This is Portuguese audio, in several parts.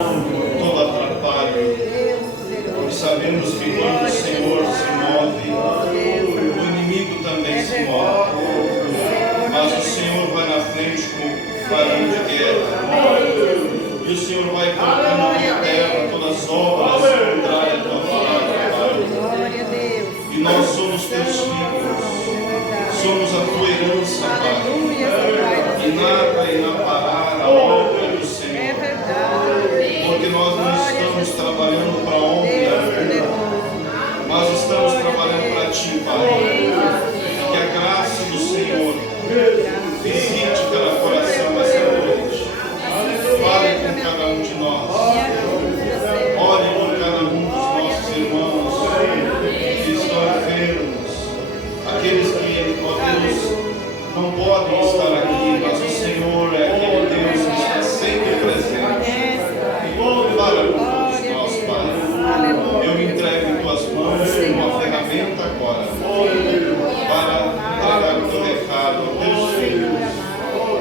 todo atrapalho, e sabemos que quando o Senhor se move, o inimigo também se move, mas o Senhor vai na frente como varão de guerra, e o Senhor vai colocando em terra todas as obras contrárias à tua palavra, e nós somos teus filhos, somos a tua herança, Pai, e nada irá parar a obra do Senhor, porque nós não estamos trabalhando para a honra, mas estamos trabalhando para ti, Pai. Que a graça do Senhor visite cada coração nessa noite, fale com cada um de nós, ore por cada um dos nossos irmãos que estão enfermos, aqueles que, ó Deus, não podem estar aqui, mas o Senhor é aquele Deus que está sempre presente. Fala com todos nós, Pai. Eu me entrego em tuas mãos como uma ferramenta agora para entregar o teu recado ao teus filhos,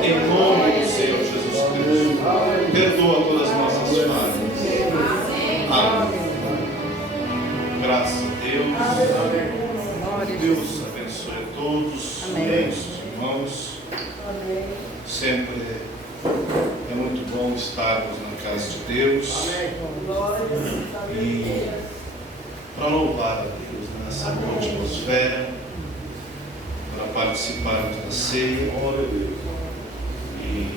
em nome do Senhor Jesus Cristo. Perdoa todas as nossas falhas. Amém. Graças a Deus. Deus abençoe a todos os irmãos. Sempre é muito bom estarmos na casa de Deus e para louvar a Deus nessa boa atmosfera, para participarmos da ceia, e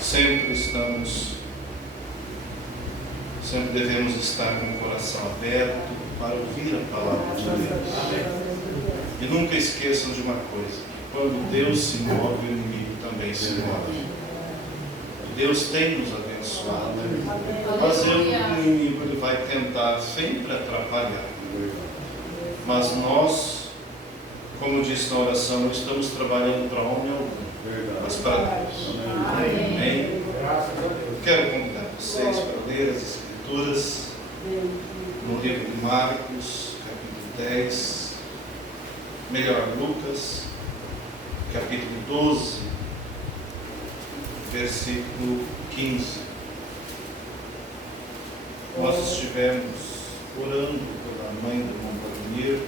sempre devemos estar com o coração aberto para ouvir a palavra de Deus. E nunca esqueçam de uma coisa: quando Deus se move, o inimigo também se move. Deus tem nos abençoado, mas o inimigo ele vai tentar sempre atrapalhar. Mas nós, como disse na oração, não estamos trabalhando para homem algum, mas para Deus. Amém? Quero convidar vocês para ler as Escrituras no livro de Marcos, capítulo 10, melhor, Lucas, capítulo 12, versículo 15. Nós estivemos orando pela mãe do irmão Vladimir,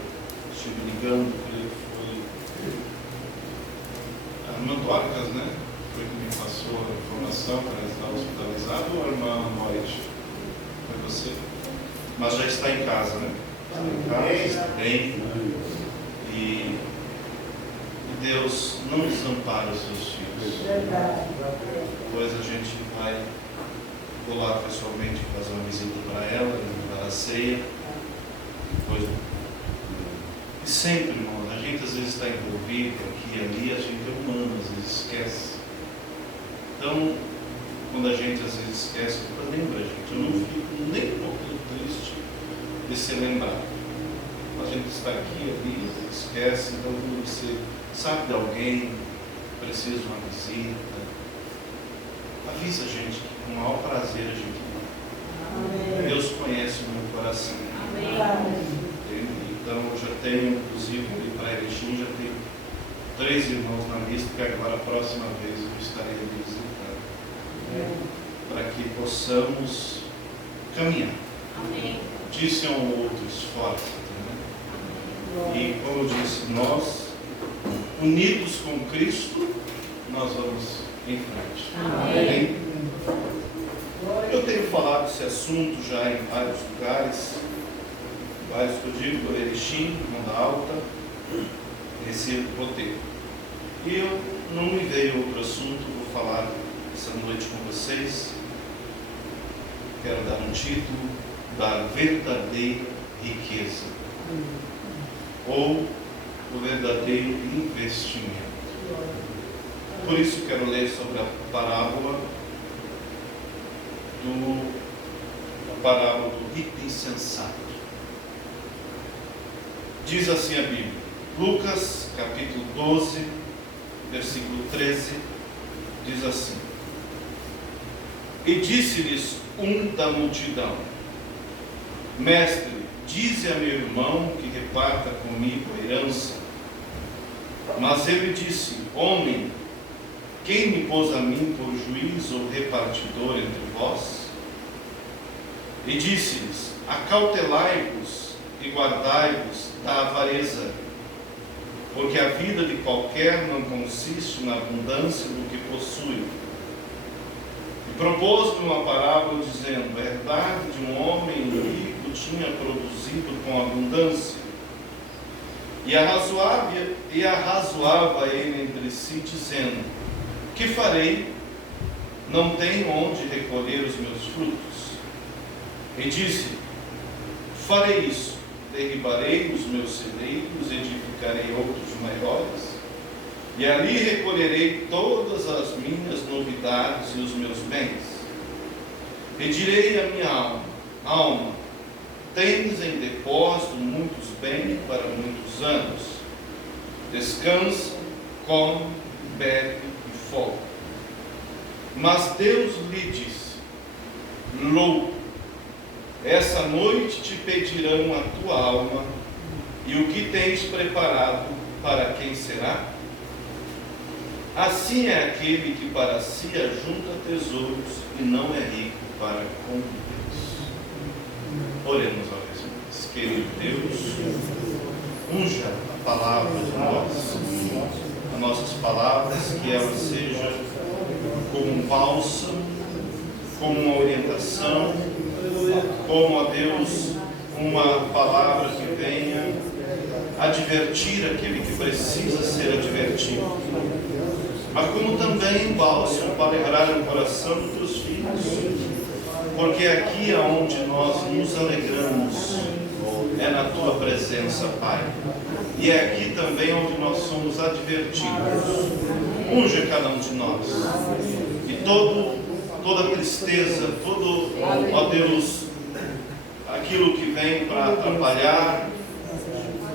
estive ligando para ele, foi a irmã Dorcas, né? Foi que me passou a informação para ela estar hospitalizada, ou a irmã Noite? Foi você? Mas já está em casa, né? Está em casa, está bem, e Deus não desampara os seus filhos. Depois a gente vai lá pessoalmente fazer uma visita para ela, levar a ceia. Depois, e sempre, irmão, a gente às vezes está envolvido aqui e ali, a gente é humano, às vezes esquece. Então, quando a gente às vezes esquece, lembra, gente. Eu não fico nem um pouco triste de se lembrar. A gente está aqui e ali, esquece. Então, quando você sabe de alguém, precisa de uma visita, avisa a gente que com o maior prazer a gente vai. Deus conhece o meu coração. Então eu já tenho, inclusive, para Erechim, já tenho 3 irmãos na lista, que agora a próxima vez eu estarei visitando. Para que possamos caminhar. Disse a um outro, esforço. E como eu disse, nós, unidos com Cristo, nós vamos em frente. Amém? Eu tenho falado esse assunto já em vários lugares, vários que eu digo, por Erechim, Manda Alta, Recife, Roteiro. E eu não me veio outro assunto, vou falar essa noite com vocês. Quero dar um título: da verdadeira riqueza, ou o verdadeiro investimento. Por isso quero ler sobre a parábola do rico insensato. Diz assim a Bíblia, Lucas capítulo 12, versículo 13, diz assim: E disse-lhes um da multidão: Mestre, dize a meu irmão que reparta comigo a herança. Mas ele disse: Homem, quem me pôs a mim por juiz ou repartidor entre vós? E disse-lhes: acautelai-vos e guardai-vos da avareza, porque a vida de qualquer não consiste na abundância do que possui. E propôs-me uma parábola, dizendo: a herdade de um homem rico tinha produzido com abundância. E arrazoava ele entre si, dizendo: que farei? Não tenho onde recolher os meus frutos. E disse: farei isso, derribarei os meus celeiros, edificarei outros maiores, e ali recolherei todas as minhas novidades e os meus bens. E direi à minha alma: alma, tens em depósito muitos bens para muitos anos. Descansa, come, bebe e folga. Mas Deus lhe disse: louco, essa noite te pedirão a tua alma, e o que tens preparado, para quem será? Assim é aquele que para si ajunta tesouros e não é rico para com Deus. Oremos a vez, querido Deus, unja a palavra de nós, as nossas palavras, que elas sejam como um bálsamo, como uma orientação, como, ó Deus, uma palavra que venha advertir aquele que precisa ser advertido, mas como também um bálsamo para alegrar o coração dos teus filhos, porque aqui aonde nós nos alegramos é na tua presença, Pai, e é aqui também onde nós somos advertidos. Unja cada um de nós, e toda tristeza, todo, ó Deus, aquilo que vem para atrapalhar,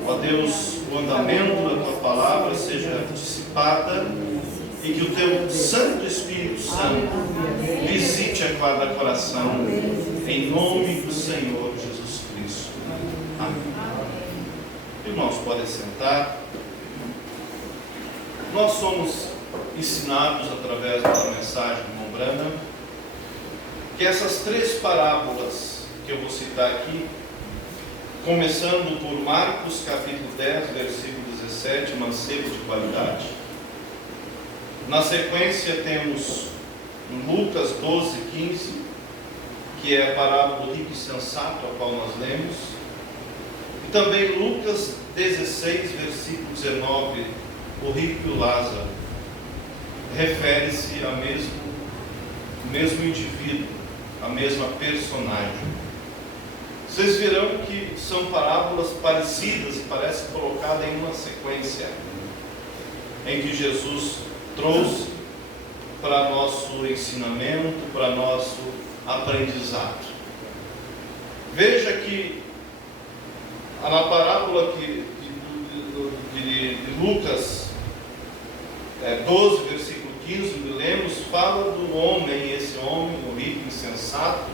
ó Deus, o andamento da tua palavra seja dissipada, e que o teu Santo Espírito Santo visite a cada coração, em nome do Senhor Jesus Cristo. Amém. Irmãos, podem sentar. Nós somos ensinados através da mensagem do irmão Branham que essas três parábolas que eu vou citar aqui, começando por Marcos capítulo 10, versículo 17, mancebo de qualidade. Na sequência temos Lucas 12, 15, que é a parábola do rico e sensato, a qual nós lemos. E também Lucas 16, versículo 19, o rico e o Lázaro. Refere-se ao mesmo indivíduo, a mesma personagem. Vocês verão que são parábolas parecidas, parece colocada em uma sequência, em que Jesus trouxe para nosso ensinamento, para nosso aprendizado. Veja que na parábola de Lucas 12, versículo 15, lemos, fala do homem, esse homem, o rico insensato,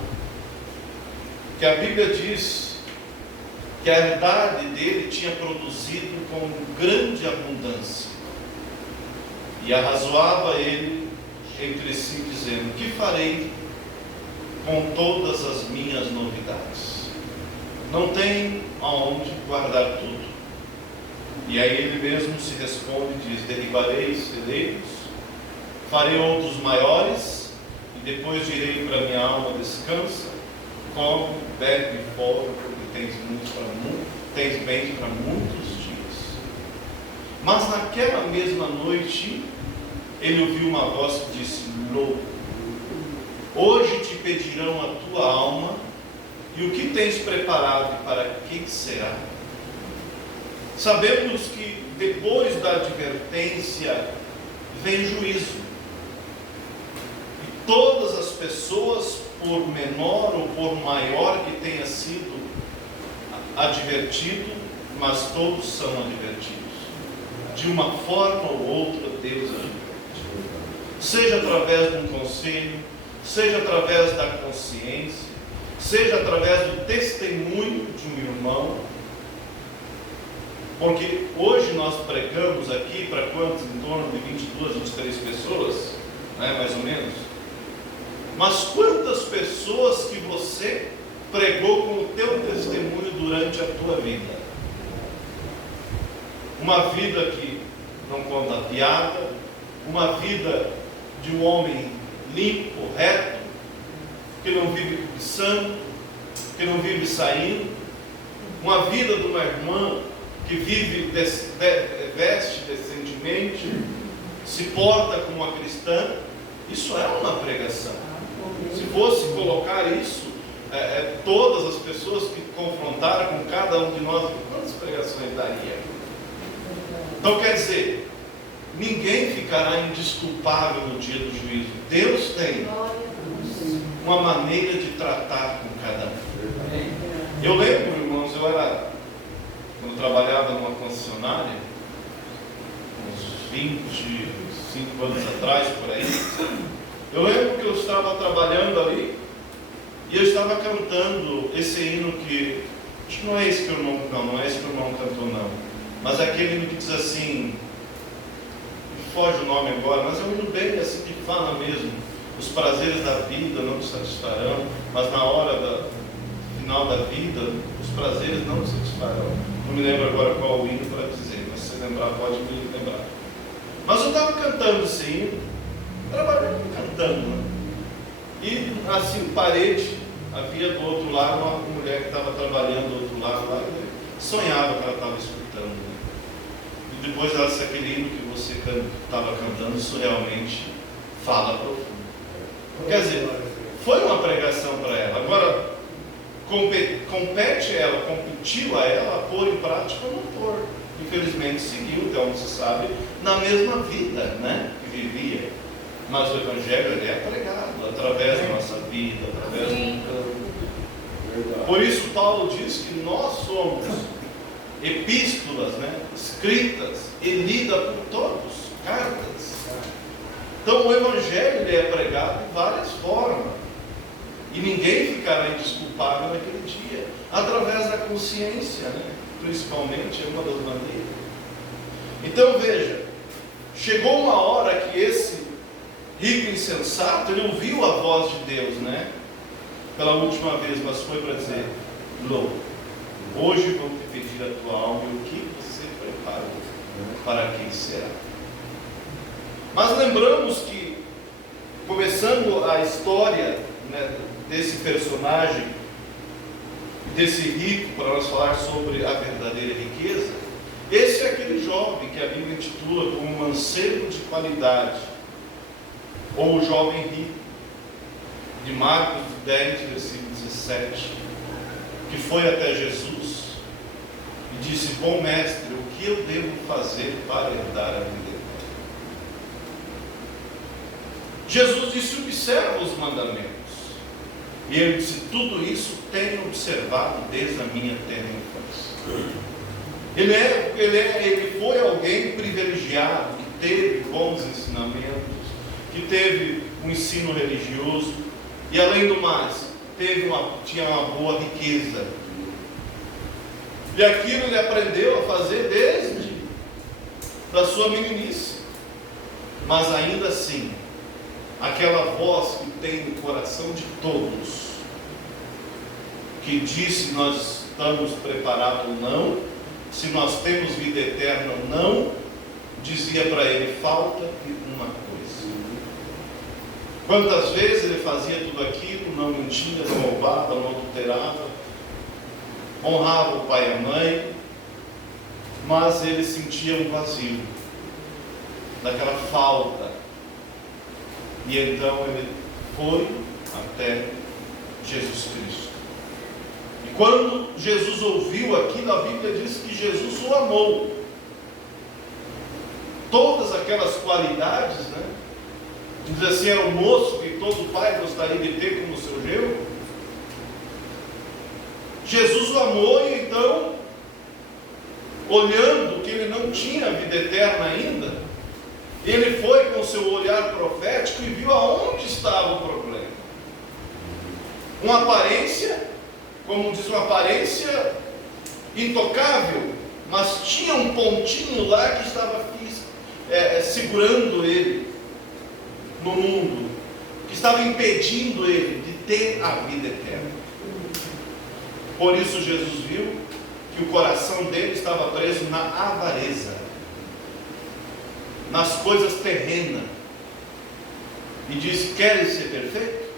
que a Bíblia diz que a herdade dele tinha produzido com grande abundância. E arrazoava ele entre si, dizendo: que farei com todas as minhas novidades? Não tenho aonde guardar tudo. E aí ele mesmo se responde e diz: derribarei celeiros, farei outros maiores, e depois direi para minha alma: descansa, come, bebe e folga, porque tens bens para muitos dias. Mas naquela mesma noite ele ouviu uma voz que disse: louco, hoje te pedirão a tua alma, e o que tens preparado, para quem será? Sabemos que depois da advertência vem juízo, e todas as pessoas, por menor ou por maior que tenha sido advertido, mas todos são advertidos. De uma forma ou outra, Deus adverte. Seja através de um conselho, seja através da consciência, seja através do testemunho de um irmão. Porque hoje nós pregamos aqui para quantos? Em torno de 22, 23 pessoas, né, mais ou menos. Mas quantas pessoas que você pregou com o teu testemunho durante a tua vida? Uma vida que não conta piada, uma vida de um homem limpo, reto, que não vive cobiçando, que não vive saindo, uma vida de uma irmã que vive, veste decentemente, se porta como uma cristã. Isso é uma pregação. Se fosse colocar isso, todas as pessoas que confrontaram com cada um de nós, quantas pregações daria? Então quer dizer, ninguém ficará indesculpável no dia do juízo. Deus tem uma maneira de tratar com cada um. Eu lembro, irmãos, quando eu trabalhava numa concessionária, uns 25 anos atrás, por aí, eu lembro que eu estava trabalhando ali, e eu estava cantando esse hino que, acho que não é esse que o irmão cantou não, mas é aquele hino que diz assim, foge o nome agora, mas é um hino bem assim que fala mesmo, os prazeres da vida não te satisfarão, mas na hora final da vida, os prazeres não te satisfarão. Não me lembro agora qual o hino para dizer, mas se você lembrar, pode me lembrar. Mas eu estava cantando esse hino, trabalhando, cantando, né? E assim, parede, havia do outro lado uma mulher que estava trabalhando do outro lado lá, e sonhava que ela estava escutando, né? E depois ela disse, aquele hino que você estava cantando, isso realmente fala profundo. Quer dizer, foi uma pregação para ela. Agora, competiu a ela pôr em prática ou não pôr. Infelizmente seguiu, até onde se sabe, na mesma vida, né, que vivia. Mas o Evangelho ele é pregado através da nossa vida, através do campo. Por isso Paulo diz que nós somos epístolas, né, escritas e lidas por todos, cartas. Então o Evangelho ele é pregado de várias formas. E ninguém ficará indesculpável naquele dia, através da consciência, né? Principalmente, é uma das maneiras. Então veja, chegou uma hora que esse rico insensato, ele ouviu a voz de Deus, né? Pela última vez, mas foi para dizer, louco, hoje vou te pedir a tua alma e o que você preparou, para quem será? Mas lembramos que, começando a história, né, desse personagem, desse rico, para nós falar sobre a verdadeira riqueza, esse é aquele jovem que a Bíblia intitula como um mancebo de qualidade, ou o jovem rico, de Marcos 10, versículo 17, que foi até Jesus e disse, bom mestre, o que eu devo fazer para herdar a vida eterna? Jesus disse, observa os mandamentos. E ele disse, tudo isso tenho observado desde a minha tenra infância. Ele foi alguém privilegiado, que teve bons ensinamentos, que teve um ensino religioso, e além do mais, tinha uma boa riqueza. E aquilo ele aprendeu a fazer desde da sua meninice. Mas ainda assim, aquela voz que tem no coração de todos, que diz se nós estamos preparados ou não, se nós temos vida eterna ou não, dizia para ele, falta uma coisa. Quantas vezes ele fazia tudo aquilo, não mentia, não roubava, não adulterava, honrava o pai e a mãe, mas ele sentia um vazio, daquela falta. E então ele foi até Jesus Cristo. E quando Jesus ouviu aquilo, a Bíblia diz que Jesus o amou. Todas aquelas qualidades, né? Diz assim, era o moço que todo pai gostaria de ter como seu genro. Jesus o amou e então, olhando que ele não tinha vida eterna ainda, ele foi com seu olhar profético e viu aonde estava o problema. Uma aparência, como diz, uma aparência intocável, mas tinha um pontinho lá que estava segurando ele no mundo, que estava impedindo ele de ter a vida eterna. Por isso Jesus viu que o coração dele estava preso na avareza, nas coisas terrenas, e disse: queres ser perfeito?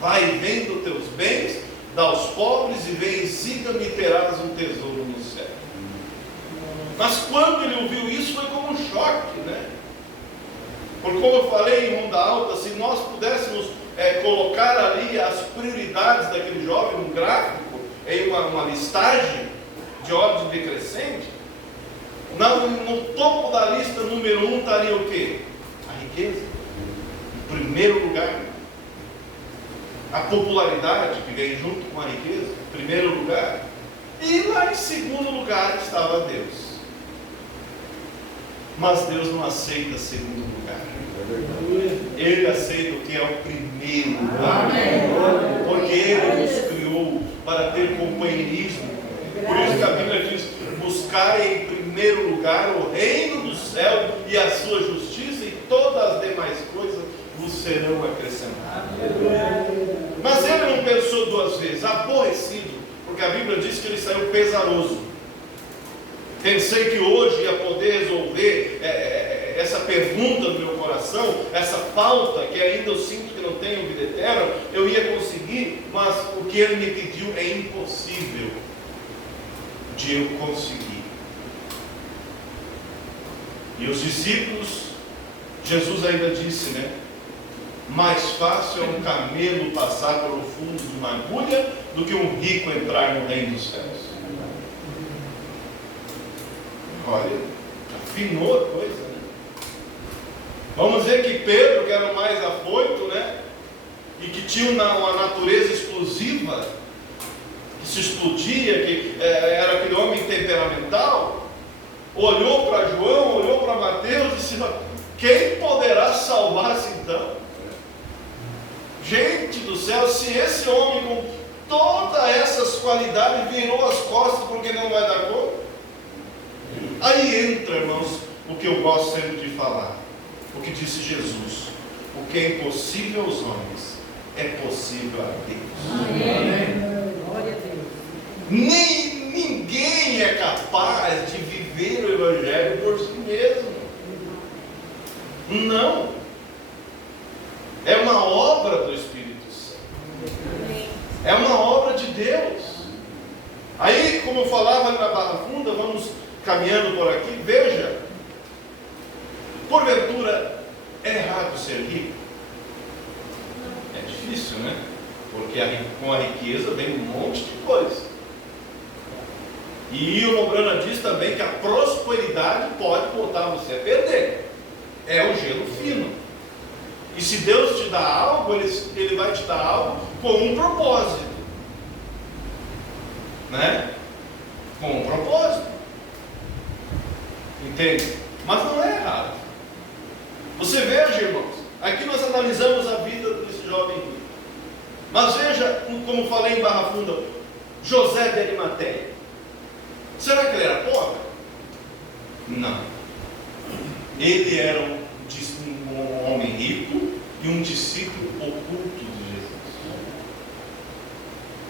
Vai, vende os teus bens, dá aos pobres, e vem e siga-me, e terás um tesouro no céu. Mas quando ele ouviu isso, foi como um choque, né? Porque, como eu falei em onda alta, se nós pudéssemos colocar ali as prioridades daquele jovem, um gráfico, em uma listagem de ordem decrescente, no topo da lista, número 1, estaria o quê? A riqueza, em primeiro lugar. A popularidade, que vem junto com a riqueza, em primeiro lugar. E lá em segundo lugar estava Deus. Mas Deus não aceita segundo lugar. Ele aceita o que é o primeiro lugar. Porque Ele nos criou para ter companheirismo. Por isso que a Bíblia diz: buscai em primeiro lugar o reino do céu e a sua justiça, e todas as demais coisas vos serão acrescentadas. Mas ele não pensou duas vezes, aborrecido, porque a Bíblia diz que ele saiu pesaroso. Pensei que hoje ia poder resolver essa pergunta do meu coração, essa falta que ainda eu sinto que não tenho vida eterna, eu ia conseguir, mas o que ele me pediu é impossível de eu conseguir. E os discípulos, Jesus ainda disse, né? Mais fácil é um camelo passar pelo fundo de uma agulha do que um rico entrar no reino dos céus. Olha, afinou a coisa, né? Vamos dizer que Pedro, que era o mais afoito, né? E que tinha uma natureza explosiva, que se explodia, que era aquele homem temperamental, olhou para João, olhou para Mateus e disse: quem poderá salvar-se então? Gente do céu, se esse homem com todas essas qualidades virou as costas porque não vai dar conta. Aí entra, irmãos, o que eu gosto sempre de falar, o que disse Jesus: o que é impossível aos homens é possível a Deus. Amém. Glória a Deus. Ninguém é capaz de viver o Evangelho por si mesmo. Não. É uma obra do Espírito Santo. É uma obra de Deus. Aí, como eu falava na Barra Funda, vamos caminhando por aqui, veja. Porventura, é errado ser rico? É difícil, né? Porque com a riqueza vem um monte de coisa. E o Lobrana diz também que a prosperidade pode botar você a perder. É o gelo fino. E se Deus te dá algo, Ele vai te dar algo com um propósito, né? Com um propósito. Entende? Mas não é errado. Você veja, irmãos, aqui nós analisamos a vida desse jovem rico. Mas veja, como falei em Barra Funda, José de Arimateia. Será que ele era pobre? Não. Ele era um homem rico e um discípulo oculto de Jesus.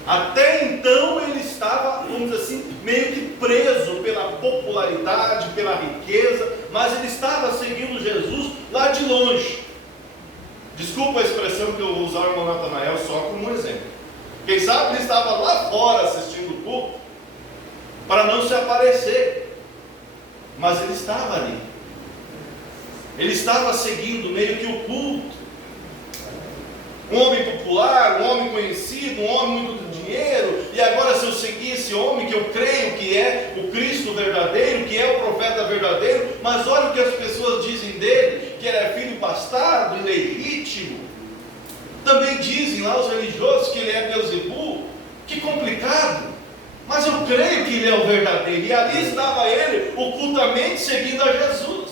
Até então ele estava, vamos dizer assim, meio que preso pela popularidade, pela riqueza, mas ele estava seguindo Jesus lá de longe. Desculpa a expressão que eu vou usar o irmão Natanael só como um exemplo. Quem sabe ele estava lá fora assistindo o culto para não se aparecer, mas ele estava ali. Ele estava seguindo meio que o culto. Um homem popular, um homem conhecido, um homem muito do dinheiro. E agora, se eu seguir esse homem que eu creio que é o Cristo verdadeiro, que é o profeta verdadeiro, mas olha o que as pessoas dizem dele, que ele é filho bastardo, ilegítimo. Também dizem lá os religiosos que ele é Beelzebul. Que complicado. Mas eu creio que ele é o verdadeiro. E ali estava ele ocultamente seguindo a Jesus.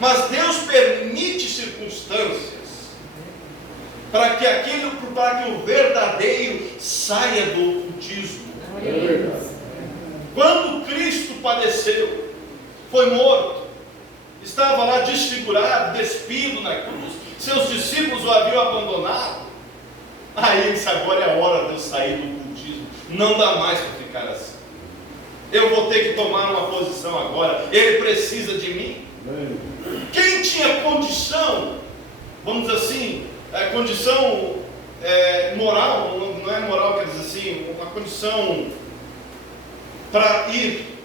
Mas Deus permite circunstâncias para que o verdadeiro saia do ocultismo. Quando Cristo padeceu, foi morto, estava lá desfigurado, despido na cruz, seus discípulos o haviam abandonado. Aí ele disse: agora é a hora de eu sair do ocultismo. Não dá mais para ficar assim. Eu vou ter que tomar uma posição agora. Ele precisa de mim. Quem tinha condição, vamos dizer assim, condição moral, não é moral, quer dizer assim, uma condição para ir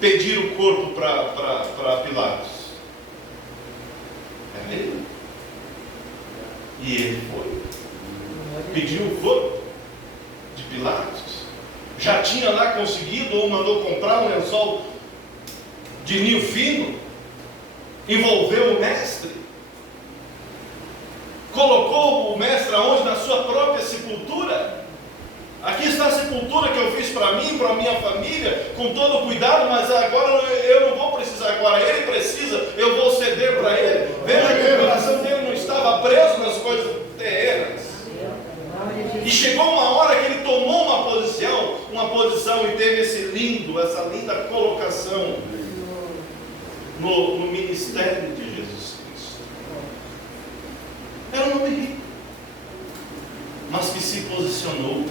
pedir o corpo para Pilatos? É ele. E ele foi. Pediu o corpo de Pilatos. Já tinha lá conseguido ou mandou comprar um lençol de linho fino. Envolveu o mestre. Colocou o mestre aonde? Na sua própria sepultura. Aqui está a sepultura que eu fiz para mim, para a minha família, com todo o cuidado, mas agora eu não vou precisar, agora ele precisa, eu vou ceder para ele. Veja que o coração dele não estava preso nas coisas terrenas. E chegou uma hora que ele tomou uma posição e teve essa linda colocação no ministério de Jesus Cristo. Era um homem rico, mas que se posicionou.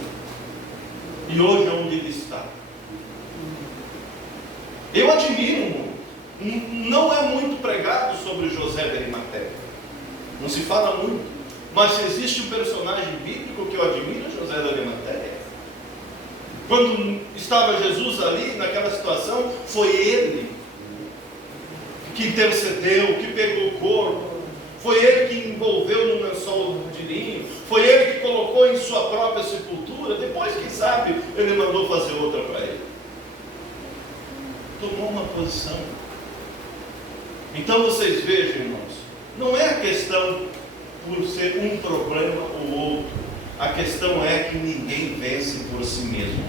E hoje é onde ele está. Eu admiro, não é muito pregado sobre José de Arimateia. Não se fala muito. Mas se existe um personagem bíblico que eu admiro, é José de Arimateia. Quando estava Jesus ali, naquela situação, foi ele que intercedeu, que pegou o corpo. Foi ele que envolveu num lençol de linho. Foi ele que colocou em sua própria sepultura. Depois, quem sabe, ele mandou fazer outra para ele. Tomou uma posição. Então vocês vejam, irmãos, não é a questão por ser um problema ou outro. A questão é que ninguém vence por si mesmo.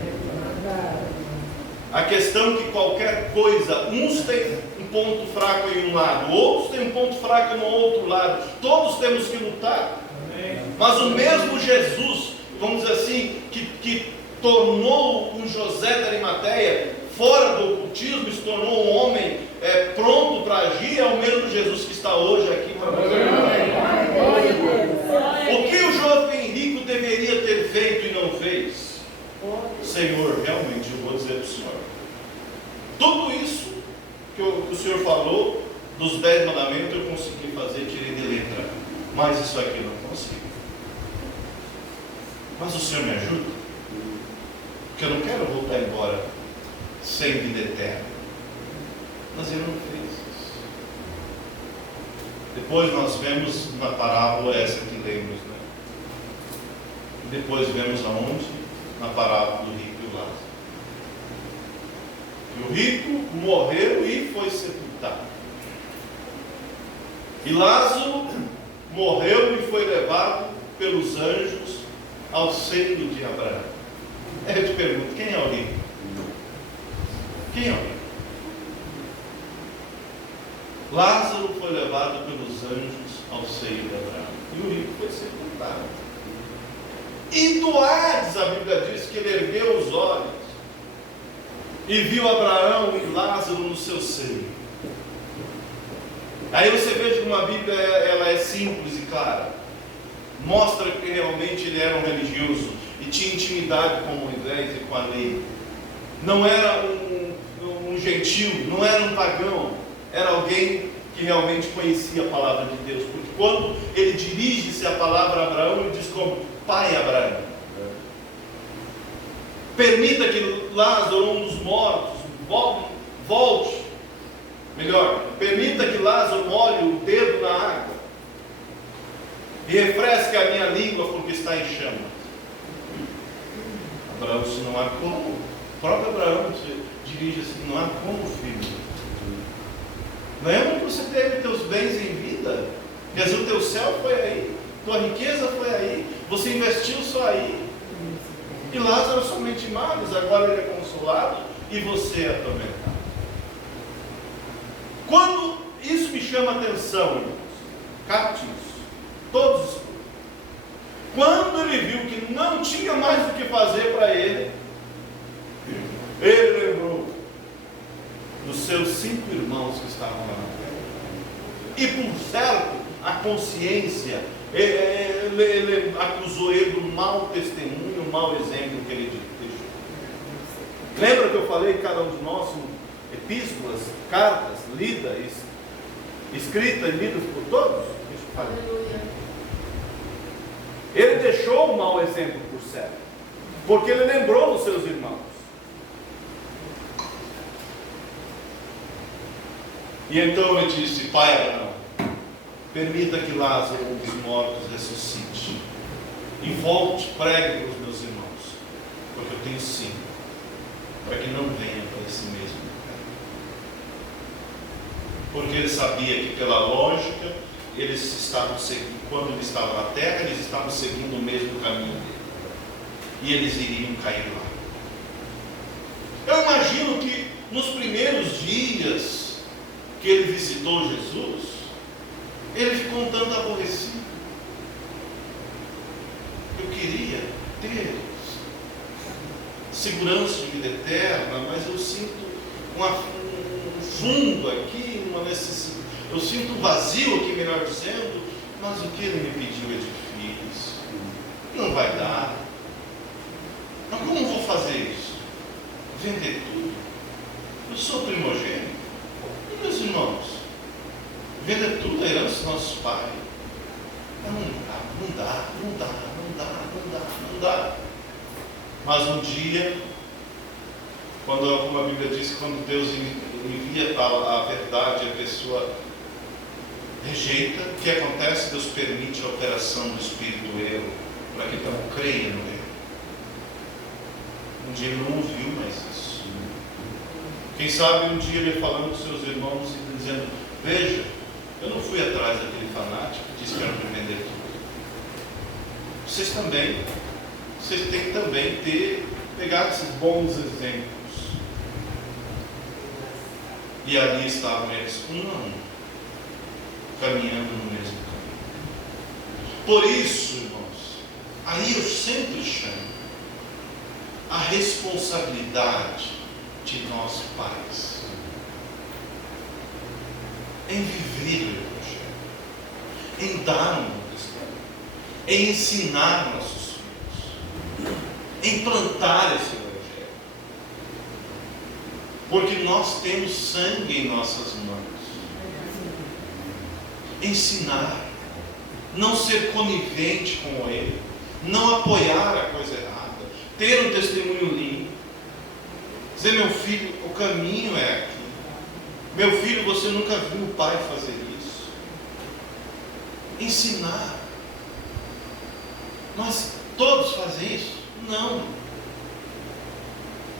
A questão é que qualquer coisa, uns têm um ponto fraco em um lado, outros têm um ponto fraco no outro lado. Todos temos que lutar. Mas o mesmo Jesus, vamos dizer assim, que tornou um José de Arimateia fora do ocultismo, se tornou um homem pronto para agir, é o mesmo Jesus que está hoje aqui para nós. O que o jovem rico deveria ter feito e não fez? Senhor, realmente eu vou dizer para o Senhor, tudo isso que o Senhor falou dos 10 mandamentos eu consegui fazer, tirei de letra, mas isso aqui eu não consigo. Mas o Senhor me ajuda, porque eu não quero voltar embora sem vida eterna. Mas ele não fez isso. Depois nós vemos na parábola essa que lemos, né? Depois vemos aonde? Na parábola do rico e o Lázaro. E o rico morreu e foi sepultado. E Lázaro morreu e foi levado pelos anjos ao seio de Abraão. Aí eu te pergunto, quem é o rico? Quem é o rico? Lázaro foi levado pelos anjos ao seio de Abraão. E o rico foi sepultado. E do Hades, a Bíblia diz que ele ergueu os olhos e viu Abraão e Lázaro no seu seio. Aí você veja como a Bíblia ela é simples e clara. Mostra que realmente ele era um religioso e tinha intimidade com Moisés e com a lei. Não era um gentil, não era um pagão, era alguém que realmente conhecia a palavra de Deus. Porque quando ele dirige-se a palavra a Abraão, ele diz como pai Abraão. Permita que Lázaro, um dos mortos, volte. Melhor, permita que Lázaro molhe o dedo na água e refresque a minha língua, porque está em chamas. Abraão disse, não há como. O próprio Abraão se dirige assim, não há como, filho. Lembra que você teve teus bens em vida? Quer dizer, o teu céu foi aí, tua riqueza foi aí, você investiu só aí. E Lázaro somente males, agora ele é consolado e você é atormentado. Quando isso me chama a atenção, irmãos, capte isso, todos escutam. Quando ele viu que não tinha mais o que fazer para ele lembrou dos seus 5 irmãos que estavam lá na terra. E por certo, a consciência ele acusou ele do mau testemunho, mau exemplo que ele deixou. Lembra que eu falei que cada um de nós são epístolas, cartas, lidas, escritas e lidas por todos? Isso eu falei. Ele deixou um mau exemplo por certo, porque ele lembrou dos seus irmãos. E então ele disse: Pai Abraão, permita que Lázaro, um dos mortos, ressuscite, e volte, pregue para os meus irmãos, porque eu tenho 5, para que não venham para esse mesmo lugar. Porque ele sabia que, pela lógica, eles estavam seguindo, quando ele estava na terra, eles estavam seguindo o mesmo caminho dele, e eles iriam cair lá. Eu imagino que nos primeiros dias que ele visitou Jesus, ele ficou um tanto aborrecido. Eu queria ter segurança de vida eterna, mas eu sinto um fundo aqui, uma necessidade. Eu sinto um vazio aqui, melhor dizendo, mas o que ele me pediu é difícil. Não vai dar. Mas como vou fazer isso? Vender tudo? Eu sou primogênito. E meus irmãos? Vender tudo a herança dos nossos pais? Não dá. Mas um dia, como a Bíblia diz, quando Deus envia a verdade, a pessoa rejeita, o que acontece? Deus permite a operação do espírito do erro, para que então creia no erro. Um dia ele não ouviu mais isso. Quem sabe um dia ele falando com seus irmãos e dizendo: veja, eu não fui atrás daquele fanático que disse que era para vender tudo. Vocês têm que também pegar esses bons exemplos. E ali estavam eles, um a um, caminhando no mesmo caminho. Por isso, irmãos, aí eu sempre chamo a responsabilidade de nós pais em viver o Evangelho, em dar um testemunho, em ensinar nossos filhos, em plantar esse Evangelho. Porque nós temos sangue em nossas mãos. Ensinar, não ser conivente com ele, não apoiar a coisa errada, ter um testemunho limpo, dizer: meu filho, o caminho é aqui. Meu filho, você nunca viu o pai fazer isso. Ensinar. Nós todos fazem isso? Não.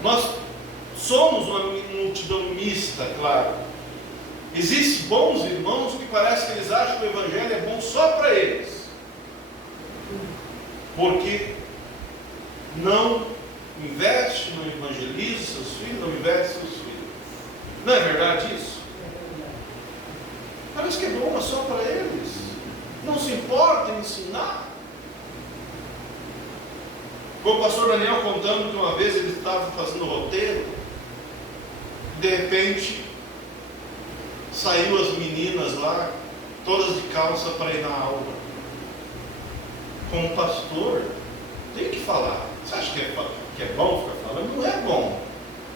Nós somos uma multidão mista, claro. Existem bons irmãos que parece que eles acham que o Evangelho é bom só para eles, porque não investe, não evangeliza seus filhos, não investe seus filhos. Não é verdade isso? Parece que é bom só para eles. Não se importa em ensinar. Como o pastor Daniel contando que uma vez ele estava fazendo roteiro, de repente saiu as meninas lá, todas de calça para ir na aula. Como pastor, tem que falar. Você acha que é bom ficar falando? Não é bom.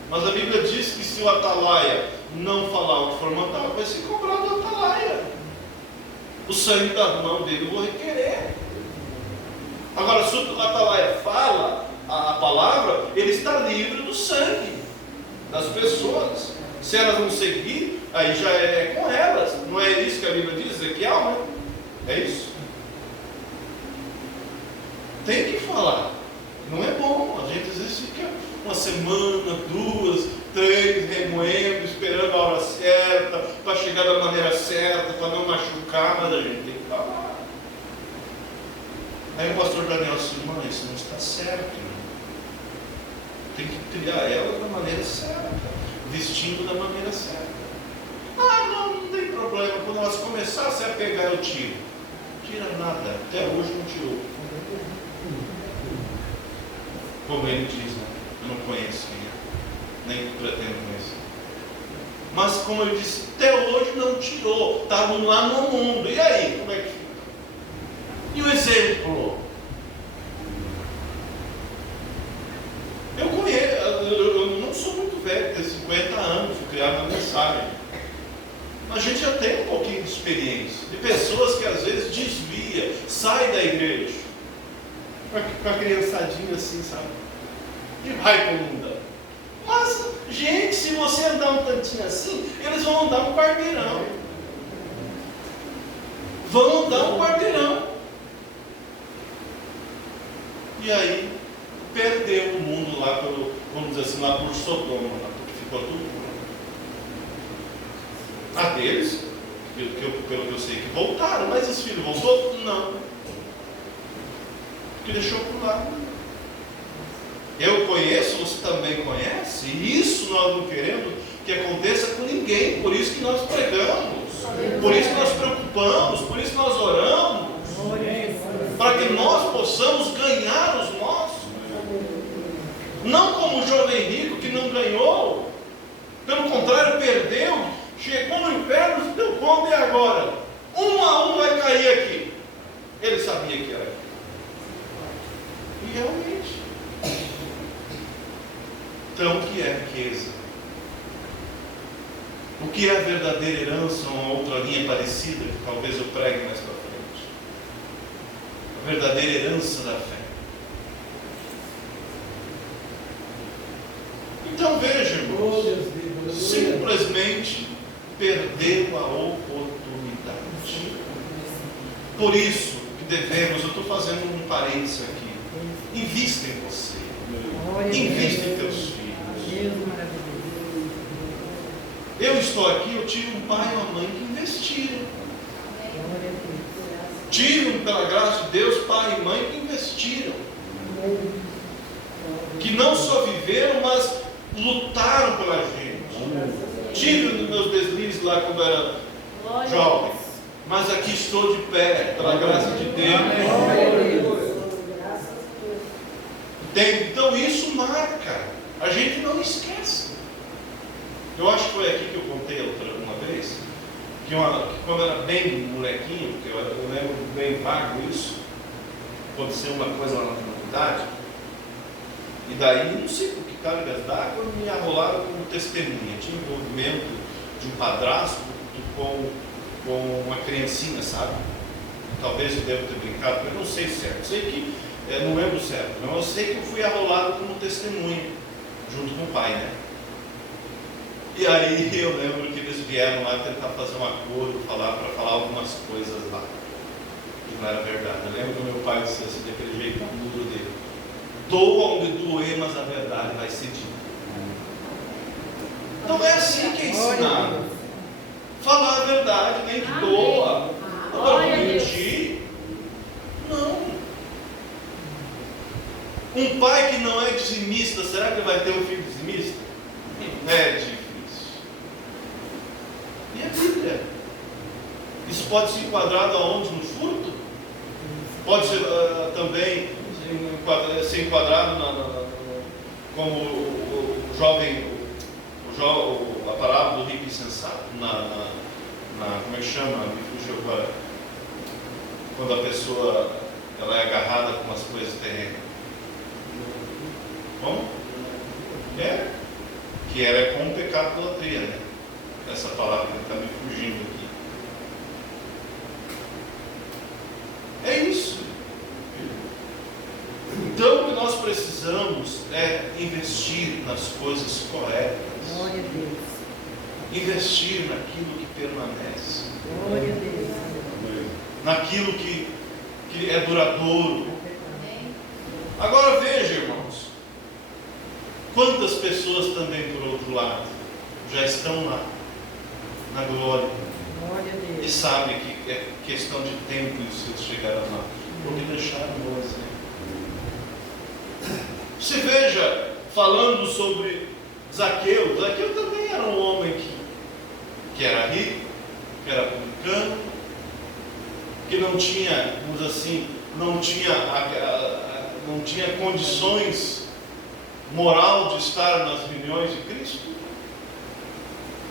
Mas a Bíblia diz que se o atalaia não falar o que for mandado, vai ser cobrado o atalaia. O sangue da mão dele eu vou requerer. Agora, se o atalaia fala a palavra, ele está livre do sangue das pessoas. Se elas não seguir, aí já é com elas. Não é isso que a Bíblia diz, Ezequiel, né? É isso. Tem que falar. Não é bom. A gente às vezes fica uma semana, 2, 3, remoendo, esperando a hora certa, para chegar da maneira certa, para não machucar, mas a gente tem que falar. Aí o pastor Daniel disse: irmão, isso não está certo. Irmão. Tem que criar elas da maneira certa, vestindo da maneira certa. Não tem problema. Quando elas começassem a pegar, eu tiro. Tira nada. Até hoje não tirou. Como ele diz, né? Eu não conheço quem é, nem pretendo conhecer. Mas como ele disse, até hoje não tirou. Estavam lá no mundo. E aí, como é que fica? E o exemplo? apropriado na mensagem. A gente já tem um pouquinho de experiência, de pessoas que às vezes desvia, sai da igreja, com a criançadinha assim, sabe? E vai para o mundão. Mas, gente, se você andar um tantinho assim, eles vão andar um quarteirão. Vão andar um quarteirão. E aí, perdeu o mundo lá pelo, vamos dizer assim, lá por Sodoma, lá, porque ficou tudo. A deles, pelo que eu sei, que voltaram, mas esse filho voltou? Não. Porque deixou por lá. Eu conheço, você também conhece, e isso nós não queremos que aconteça com ninguém, por isso que nós pregamos, por isso que nós preocupamos, por isso que nós oramos, para que nós possamos ganhar os nossos. Não como o jovem rico que não ganhou, pelo contrário, perdeu, chegou no inferno, se deu conta, e agora? Um a um vai cair aqui. Ele sabia que era aqui. E realmente. Então, o que é riqueza? O que é a verdadeira herança? Uma outra linha parecida, que talvez eu pregue mais para frente. A verdadeira herança da fé. Então veja, irmãos, simplesmente perdeu a oportunidade. Por isso que devemos, eu estou fazendo um parênteses aqui, invista em você, invista em teus filhos. Eu estou aqui, eu tive um pai e uma mãe que investiram. Tive, pela graça de Deus, pai e mãe que investiram. Que não só viveram, mas lutaram pela gente. Tive os meus deslizes lá quando era jovem, mas aqui estou de pé, pela graça de Deus. Entende? Então isso marca, a gente não esquece. Eu acho que foi aqui que eu contei uma vez, que quando eu era bem molequinho, porque eu lembro bem vago isso, aconteceu uma coisa lá na faculdade, e daí, não sei por que cargas d'água, me arrolaram como testemunha. Tinha envolvimento de um padrasto com uma criancinha, sabe? Talvez eu deva ter brincado, mas não sei certo. Sei que, não lembro certo, mas eu sei que eu fui arrolado como testemunha, junto com o pai, né? E aí eu lembro que eles vieram lá tentar fazer um acordo, para falar algumas coisas lá, que não era verdade. Eu lembro que meu pai disse assim, daquele jeito duro dele: doa onde doer, mas a verdade vai ser dita. Não é assim que é ensinado. Falar a verdade, nem que doa. Agora, mentir, não. Um pai que não é dizimista, será que vai ter um filho dizimista? É difícil. E a Bíblia? Isso pode ser enquadrado aonde? No furto? Pode ser também ser enquadrado como o jovem, a parábola do rico insensato, como é que chama? Me fugiu agora. Quando a pessoa ela é agarrada com as coisas terrenas. Como? Que era com o pecado da idolatria, né? Essa palavra que está me fugindo aqui. É isso. Então, o que nós precisamos é investir nas coisas corretas. Glória a Deus. Investir naquilo que permanece. Glória a Deus. Naquilo que é duradouro. Agora veja, irmãos, quantas pessoas também, por outro lado, já estão lá, na glória. Glória a Deus. E sabem que é questão de tempo e eles chegarão lá. Porque deixaram o exemplo. Você veja, falando sobre Zaqueu. Zaqueu também era um homem que era rico, que era publicano, que não tinha, vamos dizer assim, não tinha condições moral de estar nas reuniões de Cristo.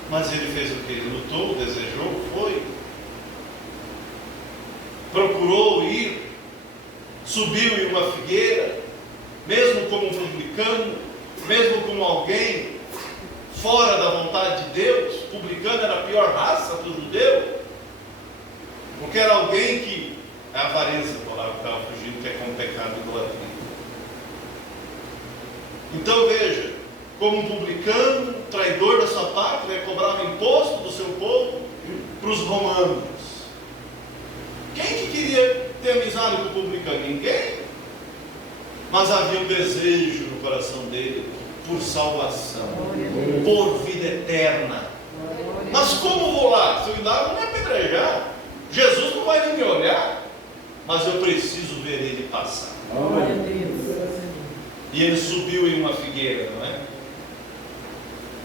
Mas ele fez o que? Ele lutou, desejou, foi. Procurou ir, subiu em uma figueira, mesmo como um publicano, mesmo como alguém fora da vontade de Deus. Publicano era a pior raça do judeu, porque era alguém que, é a avareza, a palavra que estava fugindo, que é como pecado de idolatria. Então veja, como um publicano, traidor da sua pátria, cobrava imposto do seu povo para os romanos. Quem que queria ter amizade com o publicano? Ninguém. Mas havia um desejo no coração dele por salvação, por vida eterna. Mas como vou lá? Se eu ir lá, não me apedrejar. Jesus não vai nem me olhar, mas eu preciso ver ele passar. Glória a Deus. E ele subiu em uma figueira, não é?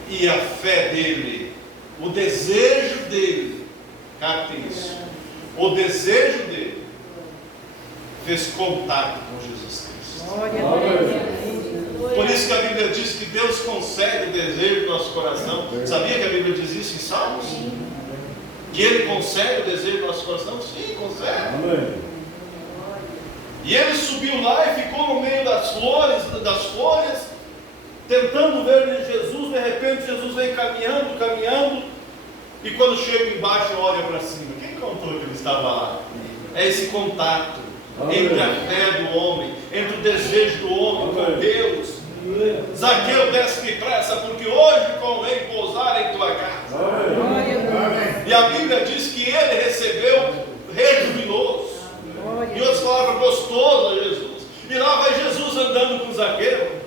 E a fé dele, o desejo dele, capte isso, o desejo dele fez contato com Jesus Cristo. Glória a Deus. Por isso que a Bíblia diz que Deus concede o desejo do nosso coração. Sabia que a Bíblia diz isso em Salmos? Que Ele concede o desejo do nosso coração? Sim, concede. E ele subiu lá e ficou no meio das folhas, tentando ver Jesus. De repente Jesus vem caminhando, e quando chega embaixo olha para cima. Quem contou que ele estava lá? É esse contato entre a fé do homem, entre o desejo do homem com Deus. Zaqueu, desce depressa, porque hoje convém pousar em tua casa. E a Bíblia diz que ele recebeu rejubiloso. Em outras palavras, gostoso a Jesus. E lá vai Jesus andando com Zaqueu.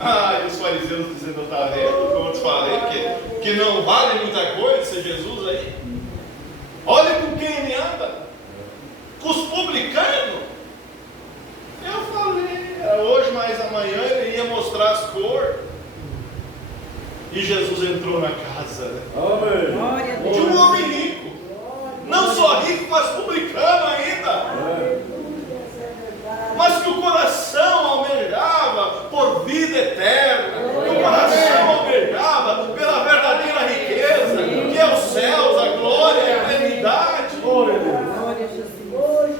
E os fariseus dizendo: está vendo, como eu te falei, que não vale muita coisa ser Jesus aí. Olha com quem ele anda, com os publicanos. Eu falei, hoje mais amanhã ele ia mostrar as cores. E Jesus entrou na casa, né? Glória a De Deus. um homem rico. Não só rico, mas publicano ainda. Mas que o coração almejava por vida eterna. Que o coração almejava pela verdadeira riqueza, que é os céus, a glória, a eternidade. Glória a Jesus.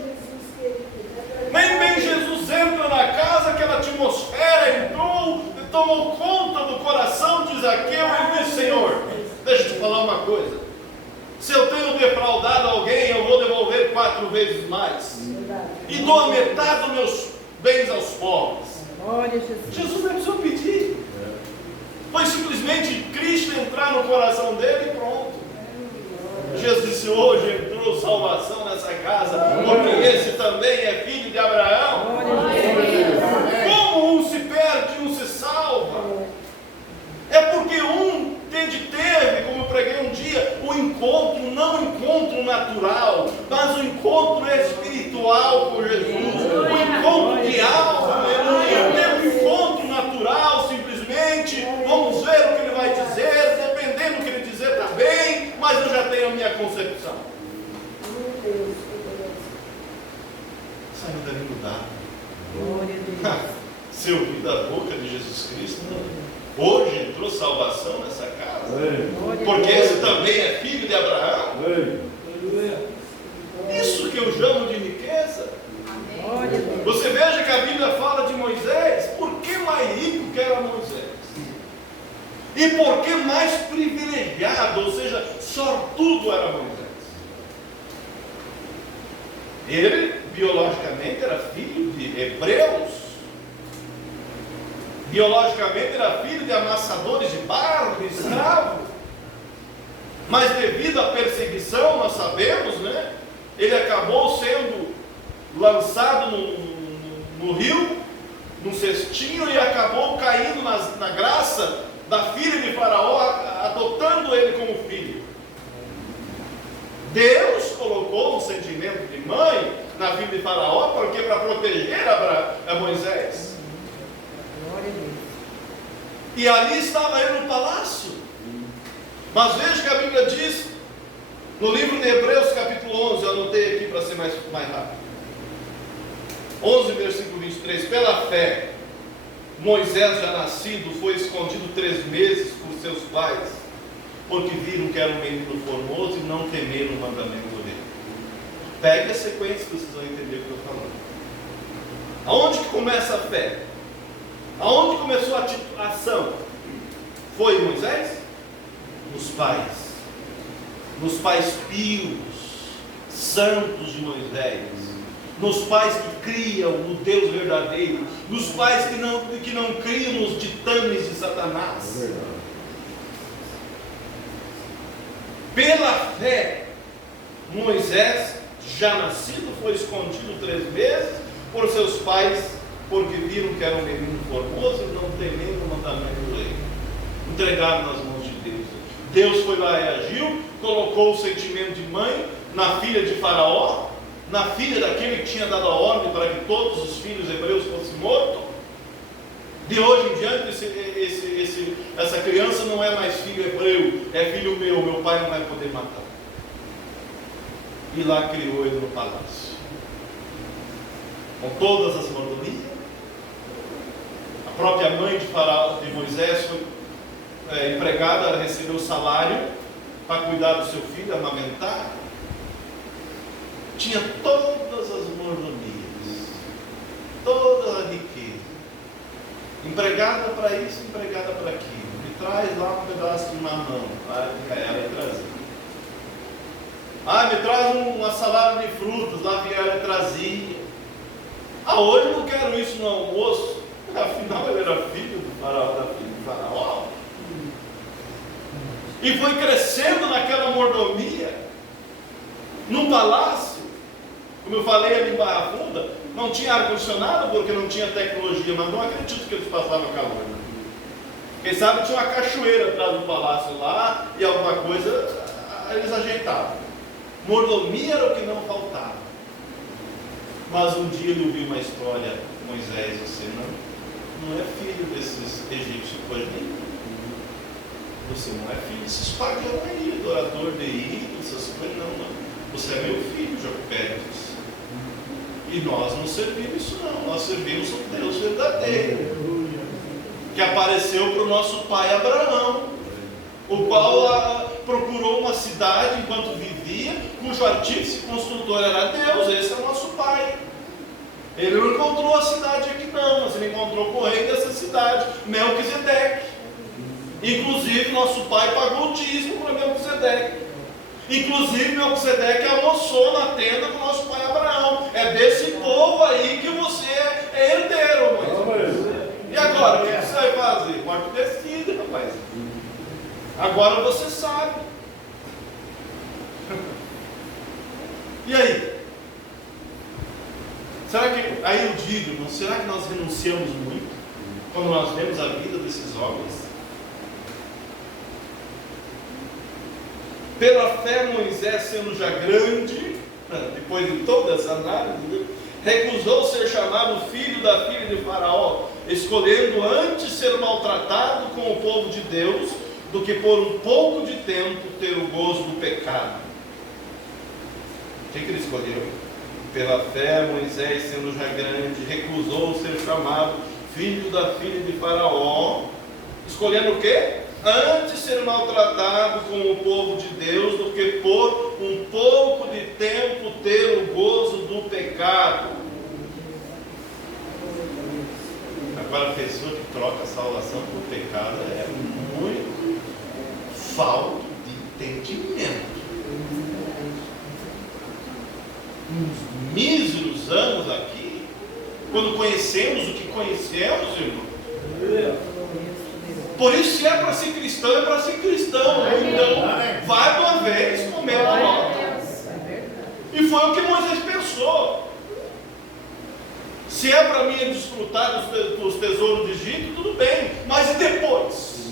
Nem bem Jesus entra na casa, aquela atmosfera entrou, tomou conta do coração de Zaqueu e disse: Senhor, deixa eu te falar uma coisa. Se eu tenho defraudado alguém, eu vou devolver 4 vezes mais. E dou a metade dos meus bens aos pobres. Glória a Jesus. Jesus não precisou pedir. Foi simplesmente Cristo entrar no coração dele e pronto. Jesus disse: hoje entrou salvação nessa casa, porque esse também é filho de Abraão. Como um se perde e um se salva? É porque um teve, como eu preguei um dia, o encontro, não o encontro natural, mas o encontro espiritual com Jesus, o encontro de alma. Tem um encontro natural, simplesmente, vamos ver o que ele vai dizer, dependendo do que ele dizer está bem, mas eu já tenho a minha concepção. Saiu dali mudado. Glória a Deus. Se ouvir da boca de Jesus Cristo, hoje entrou salvação nessa casa, porque esse também é filho de Abraão. Isso que eu chamo de riqueza. Glória a Deus. Você veja que a Bíblia fala de Moisés. Por que mais rico que era Moisés? E por que mais privilegiado, ou seja, sortudo era Moisés? Ele, biologicamente, era filho de hebreus. Biologicamente era filho de amassadores de barro, de escravo. Mas devido à perseguição, nós sabemos, né? Ele acabou sendo lançado no rio, num cestinho, e acabou caindo na graça da filha de Faraó, adotando ele como filho. Deus colocou um sentimento de mãe na filha de Faraó, porque para proteger a Moisés. Glória a Deus. E ali estava ele no palácio. Mas veja que a Bíblia diz, no livro de Hebreus, capítulo 11, eu anotei aqui para ser mais rápido. 11, versículo 23. Pela fé, Moisés, já nascido, foi escondido 3 meses por seus pais, porque viram que era um menino formoso e não temeram o mandamento dele. Pegue a sequência que vocês vão entender o que eu estou falando. Aonde que começa a fé? Aonde começou a ação? foi Moisés? Nos pais pios, santos de Moisés, nos pais que criam no Deus verdadeiro, nos pais que não criam nos ditames de Satanás. Pela fé, Moisés, já nascido, foi escondido 3 meses por seus pais, porque viram que era um menino formoso e não temendo o mandamento do rei. Entregaram nas mãos de Deus. Deus foi lá e agiu, colocou o sentimento de mãe na filha de Faraó, na filha daquele que tinha dado a ordem para que todos os filhos hebreus fossem mortos. De hoje em diante, essa criança não é mais filho hebreu, é filho meu pai não vai poder matar. E lá criou ele no palácio, com todas as mordomias. A própria mãe de Faraó, de Moisés, foi empregada, recebeu salário para cuidar do seu filho, amamentar. Tinha todas as mordomias, toda a riqueza, empregada para isso, empregada para aquilo. Me traz lá um pedaço de mamão, ela ia trazer. Me traz uma salada de frutas, lá ela trazia. Hoje eu não quero isso no almoço. Afinal ele era filho do Faraó, da filha do Faraó. E foi crescendo naquela mordomia, no palácio. Como eu falei ali em Barra Funda, não tinha ar-condicionado porque não tinha tecnologia, mas não acredito que eles passavam calor. Né? Quem sabe tinha uma cachoeira atrás do palácio lá e alguma coisa eles ajeitavam. Mordomia era o que não faltava. Mas um dia ele ouviu uma história, Moisés, você não é filho desses egípcios, pois nem. Você não é filho desses pagãos aí, adorador de ídolos, essas coisas, não. Você é meu filho, Jacopédios. E nós não servimos isso não, nós servimos o Deus verdadeiro, que apareceu para o nosso pai Abraão, o qual procurou uma cidade enquanto vivia, cujo artífice construtor era Deus. Esse é o nosso pai. Ele não encontrou a cidade aqui não, mas ele encontrou com o rei dessa cidade, Melquisedeque. Inclusive nosso pai pagou o dízimo para Melquisedeque. Inclusive Melquisedeque almoçou na tenda com nosso pai Abraão. É desse povo aí que você é herdeiro, Moisés. E agora, o que você vai fazer? Morte decide, rapaz. Agora você sabe. E aí? Será que, aí eu digo, irmão, será que nós renunciamos muito quando nós vemos a vida desses homens? Pela fé, Moisés, sendo já grande, depois de toda essa análise, recusou ser chamado filho da filha de Faraó, escolhendo antes ser maltratado com o povo de Deus, do que por um pouco de tempo ter o gozo do pecado. O que ele escolheu? Pela fé, Moisés, sendo já grande, recusou ser chamado filho da filha de Faraó, escolhendo o quê? Antes ser maltratado com o povo de Deus, do que por um pouco de tempo ter o gozo do pecado. Agora, a pessoa que troca a salvação por pecado é muito falta de entendimento. Uns míseros anos aqui, quando conhecemos o que conhecemos, irmão. Por isso, se é para ser cristão, é para ser cristão. Então, vai de uma vez, comer a nota. E foi o que Moisés pensou. Se é para mim desfrutar dos tesouros do Egito, tudo bem. Mas e depois?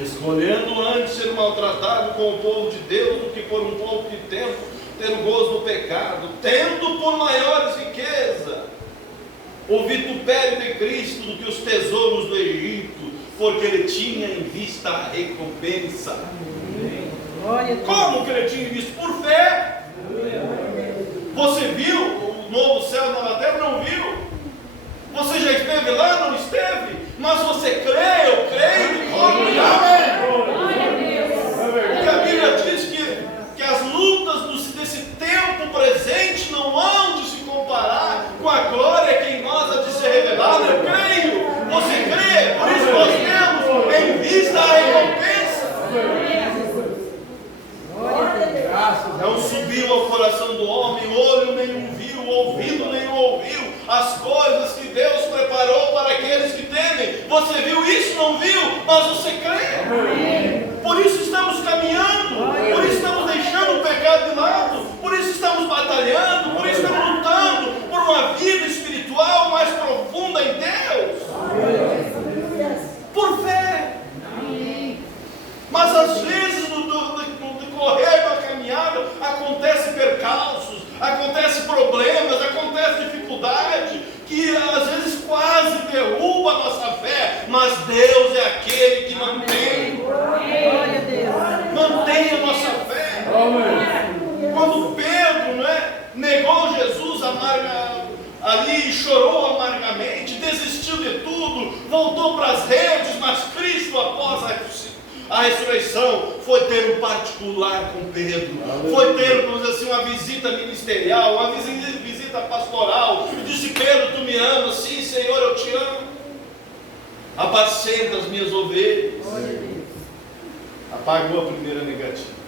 Escolhendo antes ser maltratado com o povo de Deus, do que por um pouco de tempo ter o gozo do pecado, tendo por maiores riqueza o vitupério de Cristo do que os tesouros do Egito, porque ele tinha em vista a recompensa. Como que ele tinha em vista? Por fé. Você viu o novo céu e a nova terra? Não viu? Você já esteve lá? Não esteve? Mas você crê? Eu creio. Porque a Bíblia diz que as lutas desse tempo presente não hão de se comparar com a glória que em nós há de ser revelada. Eu creio. subiu ao coração do homem, olho nenhum viu, ouvido nenhum ouviu, as coisas que Deus preparou para aqueles que temem. Você viu isso? Não viu? Mas você crê. Por isso estamos caminhando, por isso estamos deixando o pecado de lado, por isso estamos batalhando, por isso estamos lutando por uma vida espiritual mais profunda em Deus. Por fé. Mas às vezes no decorrer da caminhada acontecem percalços, acontecem problemas, acontece dificuldade, que às vezes quase derruba a nossa fé, mas Deus é aquele que mantém. Mantém a nossa fé. Quando Pedro negou Jesus ali, chorou amargamente, desistiu de tudo, voltou para as redes, mas Cristo, após a ressurreição, foi ter um particular com Pedro, foi ter, vamos dizer assim, uma visita ministerial, uma visita pastoral, e disse: Pedro, tu me amas? Sim, Senhor, eu te amo. Apacenta as minhas ovelhas. Apagou a primeira negativa.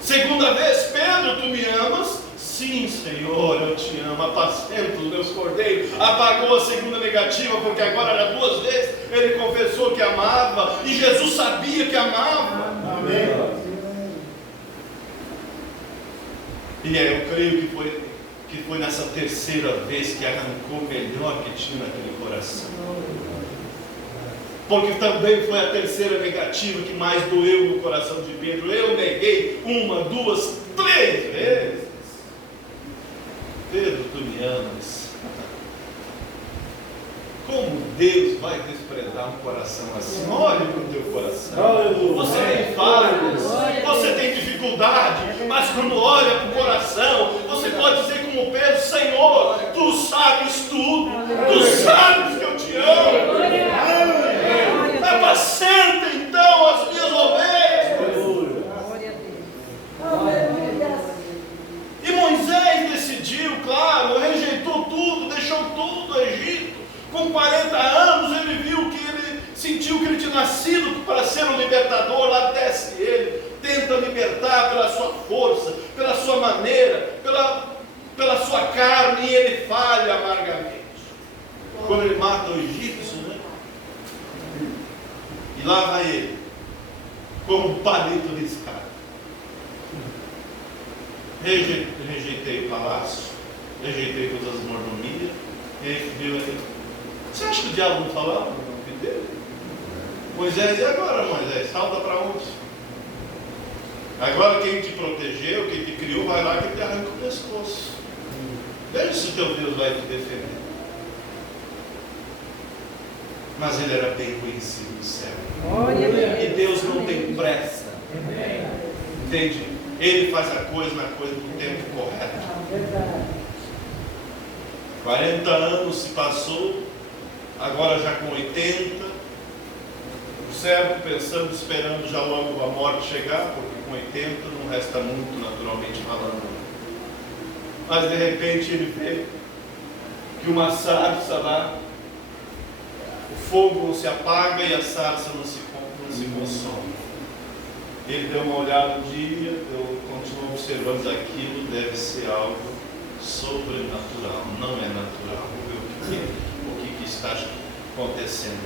Segunda vez: Pedro, tu me amas? Sim, Senhor, eu te amo. Apacenta os meus cordeiros. Apagou a segunda negativa, porque agora era 2 vezes ele confessou que amava, e Jesus sabia que amava. Amém. E eu creio que foi nessa terceira vez que arrancou o melhor que tinha naquele coração. Porque também foi a terceira negativa que mais doeu no coração de Pedro. Eu neguei 1, 2, 3 vezes. Pedro, tu me amas. Como Deus vai desprezar um coração assim? Olhe para o teu coração. Você tem falhas, você tem dificuldade, mas quando olha para o coração, você pode dizer como Pedro: Senhor, tu sabes tudo, tu sabes que eu te amo. Apacenta então as minhas ovelhas. E Moisés decidiu, claro, rejeitou tudo, deixou tudo do Egito. Com 40 anos ele sentiu que ele tinha nascido para ser um libertador. Lá desce ele, tenta libertar pela sua força, pela sua maneira, pela sua carne, e ele falha amargamente. Quando ele mata o egípcio, e lá vai ele, como um palito riscado. Rejeitei o palácio, rejeitei todas as mordomias. E aí viu ele: você acha que o diabo não falava no nome dele? Moisés: e agora, Moisés? Salta para onde? Agora quem te protegeu, quem te criou, vai lá que te arranca o pescoço. Veja se o teu Deus vai te defender. Mas ele era bem conhecido no céu. E Deus não tem pressa. Entende? Ele faz a coisa no tempo correto. 40 anos se passou, agora já com 80. O servo pensando, esperando já logo a morte chegar, porque com 80 não resta muito, naturalmente falando. Mas de repente ele vê que uma sarça lá, o fogo não se apaga e a sarça não se consome. Ele deu uma olhada um dia, continuou observando aquilo, deve ser algo sobrenatural, não é natural. O que está acontecendo?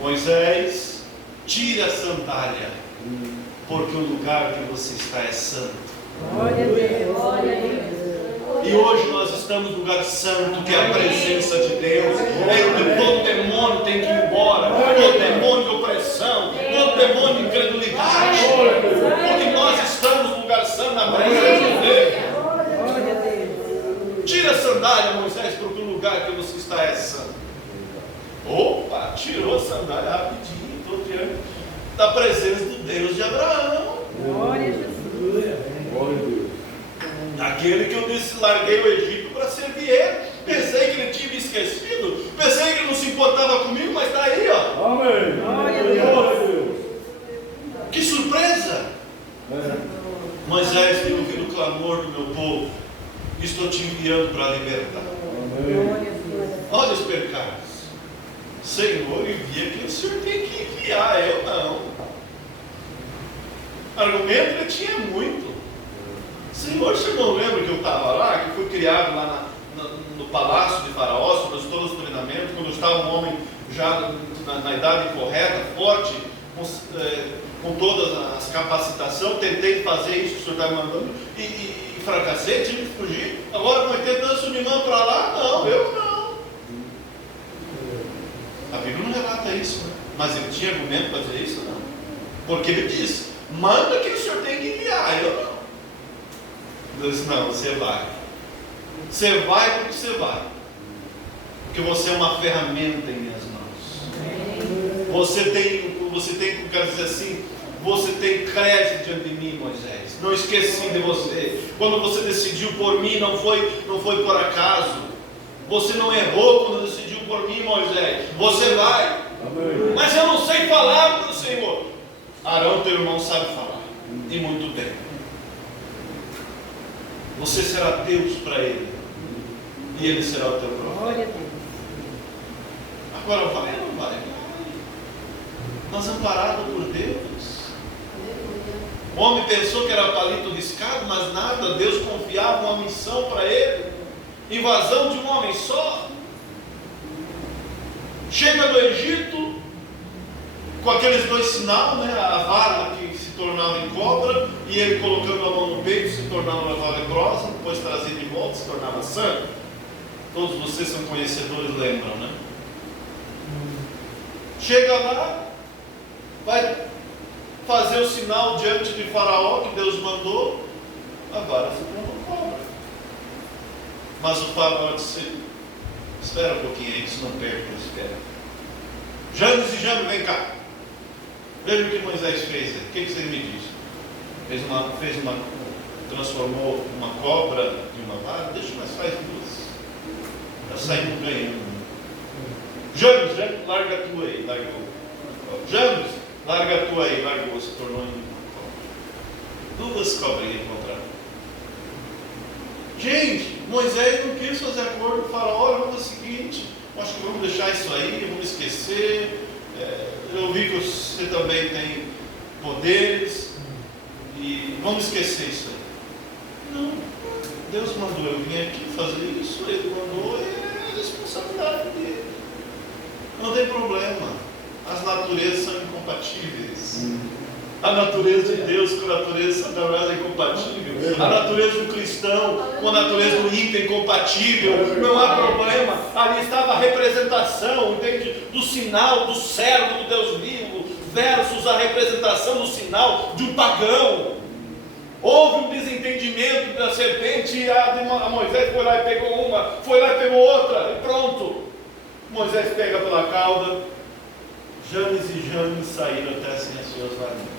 Moisés, tire a sandália, porque o lugar que você está é santo. Glória a Deus, glória a Deus. E hoje nós estamos no lugar santo, que é a presença de Deus. Todo demônio tem que ir embora, todo demônio de opressão, todo demônio de incredulidade, porque nós estamos no lugar santo, na presença de Deus. Tira a sandália, Moisés, porque o lugar que você está é santo. Opa, tirou a sandália rapidinho, estou diante da presença do Deus de Abraão. Glória a Jesus. Glória a Deus. Aquele que eu disse, larguei o Egito para servir ele. Pensei que ele tinha me esquecido, pensei que ele não se importava comigo, mas está aí, ó. Amém. Glória a Deus. Que surpresa! Moisés tem ouvido o clamor do meu povo. Estou te enviando para libertar. Glória a Deus. Olha os pecados. Senhor, envia quem o Senhor tem que enviar, eu não. Argumento ele tinha muito. Senhor, você não lembra que eu estava lá, que fui criado lá no palácio de Faraó, sobre todos os treinamentos, quando eu estava um homem já na idade correta, forte, com todas as capacitações, tentei fazer isso que o Senhor está me mandando e fracassei, tive que fugir. Agora vai tentando se me mandar para lá? Não, eu não. A Bíblia não relata isso, né? Mas ele tinha argumento para dizer isso? Não. Porque ele disse: manda que o Senhor tem que enviar, eu não. Ele disse: não, você vai. Você vai porque você vai. Porque você é uma ferramenta em minhas mãos. Você tem, como quero dizer assim, você tem crédito diante de mim, Moisés. Não esqueci de você. Quando você decidiu por mim, não foi por acaso. Você não errou quando decidiu por mim, Moisés. Você vai. Amém. Mas eu não sei falar para o Senhor. Arão, teu irmão, sabe falar. E muito bem. Você será Deus para ele. E ele será o teu profeta. Glória a Deus. Agora vai ou não vai? Nós amparados por Deus. O homem pensou que era palito riscado, mas nada. Deus confiava uma missão para ele. Invasão de um homem só. Chega do Egito com aqueles dois sinais, né? A vara que se tornava em cobra e ele colocando a mão no peito se tornava uma vara leprosa, depois trazido de volta se tornava sangue. Todos vocês são conhecedores, lembram, né? Chega lá, vai fazer o sinal diante de Faraó que Deus mandou, a vara se tornou cobra. Mas o Faraó disse: espera um pouquinho aí, que se não perde, espera. Janes e Jambres, vem cá. Veja o que Moisés fez. O que você me diz? Transformou uma cobra em uma vara. Deixa nós faz duas. Já saímos ganhando. James, larga a tua aí. James, larga a tua aí. Larga você, tornou em uma cobra. Duas cobrinhas encontraram. Gente, Moisés não quis fazer acordo com o Faraó. Vamos fazer o seguinte: acho que vamos deixar isso aí, vamos esquecer. Eu vi que você também tem poderes e vamos esquecer isso aí. Não, Deus mandou eu vim aqui fazer isso, Ele mandou, é a responsabilidade dele. Não tem problema, as naturezas são incompatíveis. A natureza de Deus com a natureza de Satanás é incompatível. A natureza do cristão com a natureza do ímpio é incompatível. Não há problema. Ali estava a representação, entende? Do sinal do servo do Deus vivo versus a representação do sinal de um pagão. Houve um desentendimento da serpente e a Moisés foi lá e pegou uma, foi lá e pegou outra e pronto. Moisés pega pela cauda. Janes e Janes saíram até assim as suas varinhas.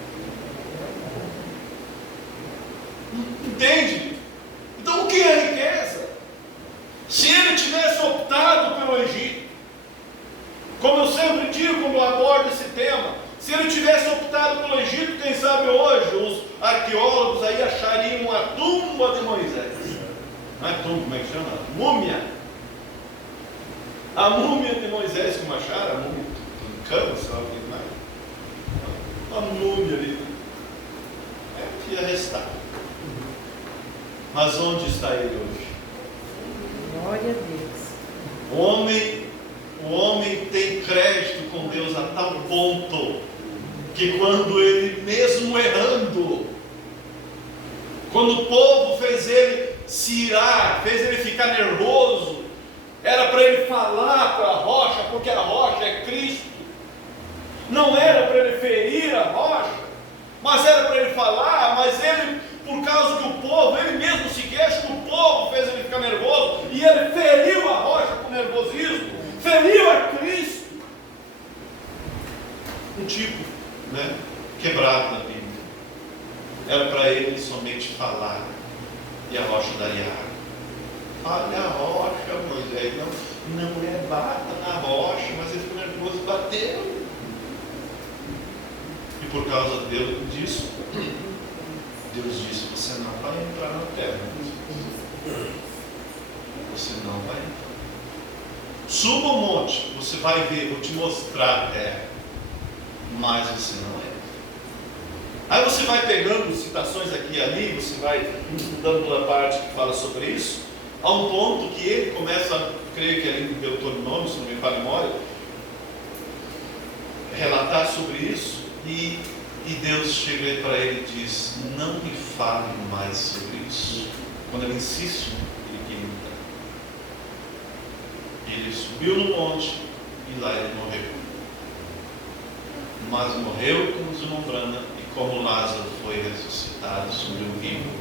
Entende? Então o que é riqueza? Se ele tivesse optado pelo Egito, como eu sempre digo quando eu abordo esse tema, se ele tivesse optado pelo Egito, quem sabe hoje os arqueólogos aí achariam a tumba de Moisés. Não é tumba, como é que chama? Múmia. A múmia de Moisés, como acharam? A múmia em cama, sei lá o que mais. Uma múmia ali. É o que ia restar. Mas onde está ele hoje? Glória a Deus. O homem tem crédito com Deus a tal ponto que quando ele mesmo errando, quando o povo fez ele se irar, fez ele ficar nervoso, era para ele falar para a rocha, porque a rocha é Cristo. Não era para ele ferir a rocha, mas era para ele falar. Mas ele, por causa que o povo, ele mesmo se queixa que o povo fez ele ficar nervoso, e ele feriu a rocha com nervosismo, feriu a Cristo. Um tipo, né, quebrado na Bíblia. Era para ele somente falar, e a rocha daria água. Olha a rocha, Moisés, não é bata na rocha, mas ele ficou nervoso e bateu. E por causa disso, Deus disse: você não vai entrar na terra. Você não vai entrar. Suba o monte, você vai ver, vou te mostrar a terra. Mas você não entra. Aí você vai pegando citações aqui e ali, você vai estudando toda a parte que fala sobre isso, a um ponto que ele começa, creio que ali no Deuteronômio, se não me falha a memória, relatar sobre isso, e Deus chega para ele e diz: não me fale mais sobre isso. Quando ele insiste, ele quer imitar. Ele subiu no monte e lá ele morreu. Mas morreu como desmembrana, e como Lázaro foi ressuscitado sobre o vivo.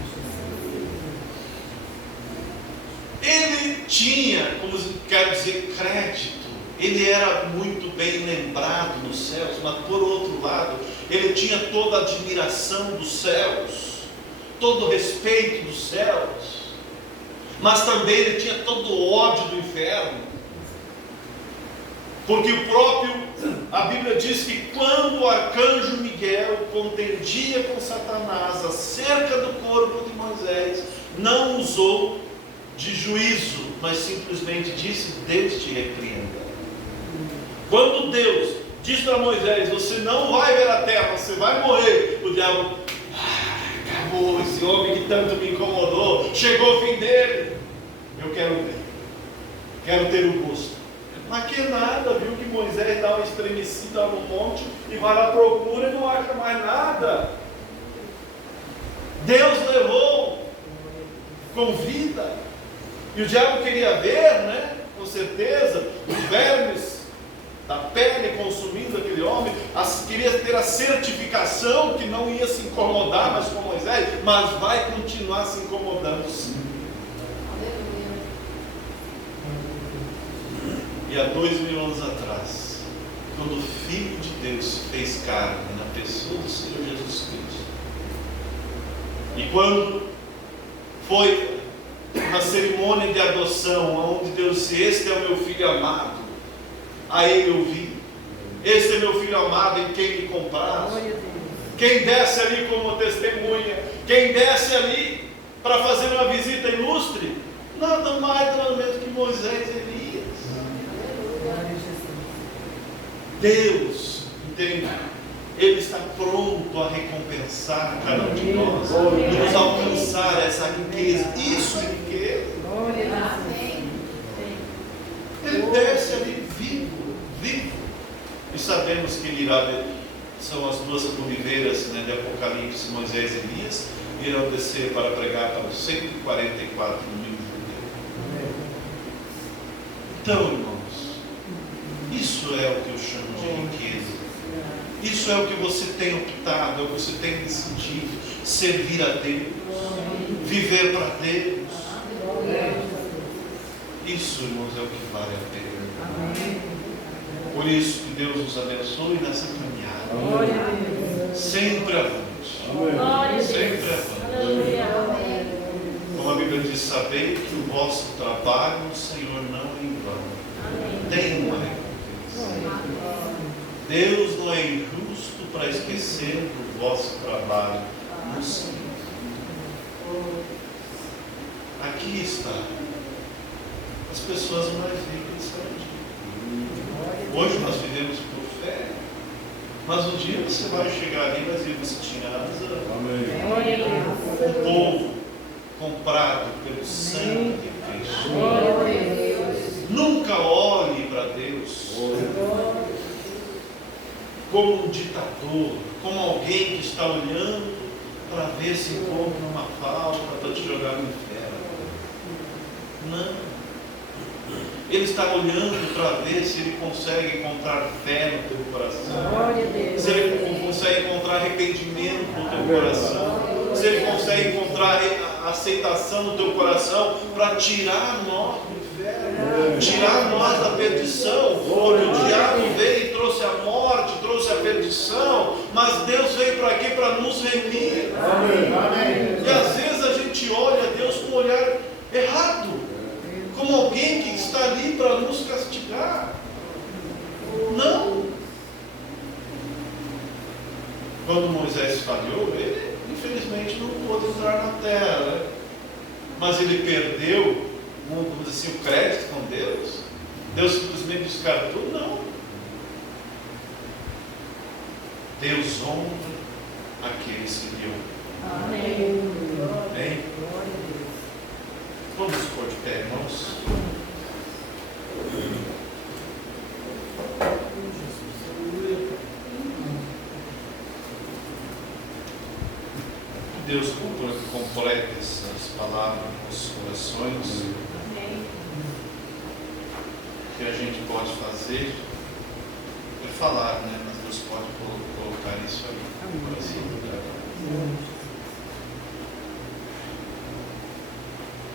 Ele tinha, como quero dizer, crédito. Ele era muito bem lembrado nos céus, mas por outro lado, ele tinha toda a admiração dos céus, todo o respeito dos céus, mas também ele tinha todo o ódio do inferno, porque a Bíblia diz que quando o arcanjo Miguel contendia com Satanás acerca do corpo de Moisés, não usou de juízo, mas simplesmente disse: Deus te repreenda. Quando Deus diz para Moisés: você não vai ver a terra, você vai morrer, o diabo: acabou, esse homem que tanto me incomodou, chegou o fim dele, eu quero ver, quero ter o gosto. Mas que nada, viu que Moisés dá uma estremecida no monte e vai lá, procura e não acha mais nada. Deus levou com vida, e o diabo queria ver, né, com certeza, os vermes da pele consumindo aquele homem, queria ter a certificação que não ia se incomodar mais com Moisés, mas vai continuar se incomodando sim. E há 2000 anos atrás, quando o Filho de Deus se fez carne na pessoa do Senhor Jesus Cristo, e quando foi na cerimônia de adoção, onde Deus disse: este é o meu filho amado, a ele ouvi, este é meu filho amado em quem me comprazo. Quem desce ali como testemunha, quem desce ali para fazer uma visita ilustre, nada mais nada menos que Moisés e Elias. Deus, entende? Ele está pronto a recompensar cada um de nós, e nos alcançar essa riqueza. Isso é riqueza. Ele desce ali vivo. E sabemos que ele irá, são as duas conviveiras, né, de Apocalipse, Moisés e Elias, irão descer para pregar para os 144 mil judeus. Então, irmãos, isso é o que eu chamo de riqueza. Isso é o que você tem optado, é o que você tem decidido: servir a Deus, viver para Deus. Isso, irmãos, é o que vale a pena. Por isso que Deus nos abençoe nessa caminhada. Sempre avante. Sempre avante. Como a Bíblia diz: sabei que o vosso trabalho no Senhor não é em vão. Tem uma recompensa. Deus não é injusto para esquecer do vosso trabalho no Senhor. Aqui está. As pessoas mais ricas estão aqui. Hoje nós vivemos por fé, mas um dia você vai chegar ali e vai dizer: você tinha razão. O povo comprado pelo sangue de Cristo. Nunca olhe para Deus como um ditador, como alguém que está olhando para ver se encontra uma falta para te jogar no inferno. Não. Ele está olhando para ver se ele consegue encontrar fé no teu coração, se ele consegue encontrar arrependimento no teu coração, se ele consegue encontrar aceitação no teu coração para tirar nós do inferno, tirar nós da perdição, porque o diabo veio e trouxe a morte, trouxe a perdição, mas Deus veio para aqui para nos remir. E às vezes a gente olha a Deus com um olhar errado, como alguém que está ali para nos castigar. Não. Quando Moisés falhou, ele infelizmente não pôde entrar na terra, né? Mas ele perdeu, vamos dizer assim, o crédito com Deus. Deus simplesmente descartou? Não. Deus honra daqueles que deu. Amém. Amém? Glória a Deus. Vamos nos pôr de pé, irmãos. Que Deus complete essas palavras nos corações. O que a gente pode fazer é falar, né? Mas Deus pode colocar isso aí. Amém. Assim,